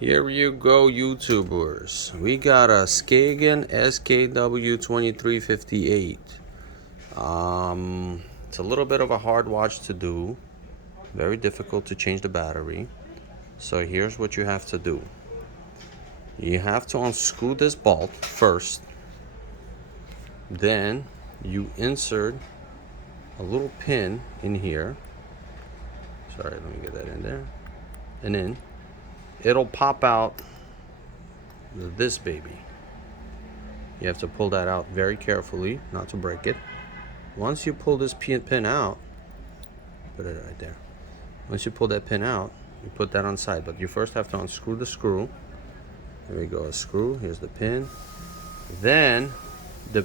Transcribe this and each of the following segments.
Here you go, YouTubers. We got a Skagen skw2358. It's a little bit of a hard watch to do. Very difficult to change the battery. So here's what you have to do. You have to unscrew this bolt first. Then you insert a little pin in here. Sorry, let me get that in there. And then it'll pop out this baby. You have to pull that out very carefully, not to break it. Once you pull this pin out, put it right there. Once you pull that pin out, you put that on the side, but you first have to unscrew the screw. Here we go, a screw, here's the pin. Then the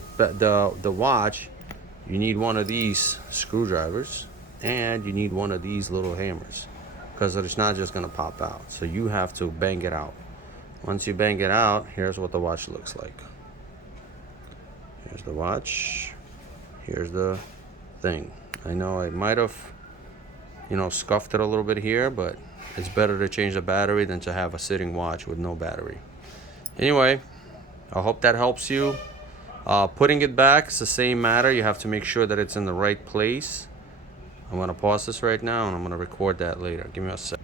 watch, you need one of these screwdrivers and you need one of these little hammers, because it's not just gonna pop out. So you have to bang it out. Once you bang it out, here's what the watch looks like. Here's the watch. Here's the thing. I know I might have, scuffed it a little bit here, but it's better to change the battery than to have a sitting watch with no battery. Anyway, I hope that helps you. Putting it back, it's the same matter. You have to make sure that it's in the right place. I'm gonna pause this right now and I'm gonna record that later. Give me a sec.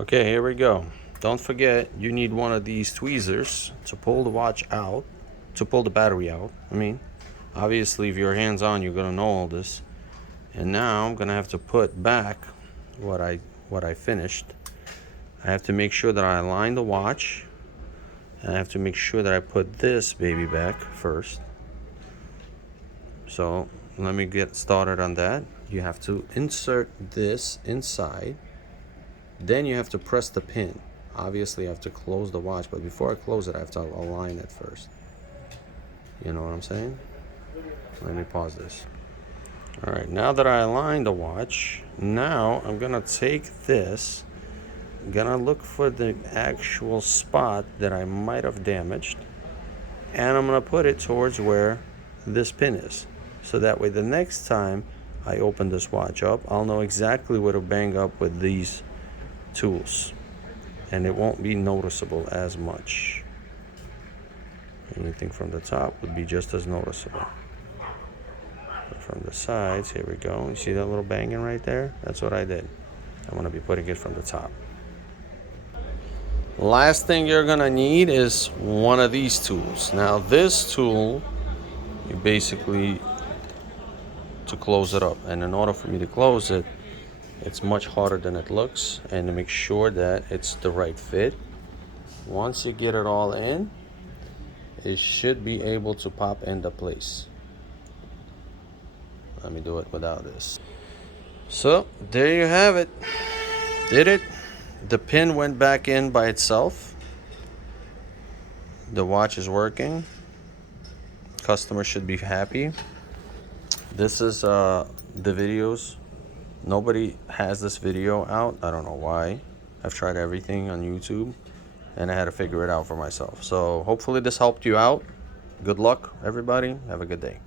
Okay, here we go. Don't forget, you need one of these tweezers to pull the watch out, to pull the battery out. Obviously, if your hands on, you're gonna know all this. And now I'm gonna have to put back what I finished. I have to make sure that I align the watch, and I have to make sure that I put this baby back first. So let me get started on that. You have to insert this inside, then you have to press the pin. Obviously I have to close the watch, but before I close it I have to align it first. You know what I'm saying? Let me pause this. All right, now that I aligned the watch, now I'm gonna take this, I'm gonna look for the actual spot that I might have damaged, and I'm gonna put it towards where this pin is. So that way the next time I open this watch up, I'll know exactly where to bang up with these tools, and it won't be noticeable as much. Anything from the top would be just as noticeable. But from the sides, here we go. You see that little banging right there? That's what I did. I'm gonna be putting it from the top. Last thing you're gonna need is one of these tools. Now this tool, you basically, to close it up, and in order for me to close it, it's much harder than it looks, and to make sure that it's the right fit. Once you get it all in, it should be able to pop into place. Let me do it without this. So there you have it. Did it? The pin went back in by itself. The watch is working. Customer should be happy. This is the videos. Nobody has this video out. I don't know why. I've tried everything on YouTube and I had to figure it out for myself. So hopefully this helped you out. Good luck, everybody. Have a good day.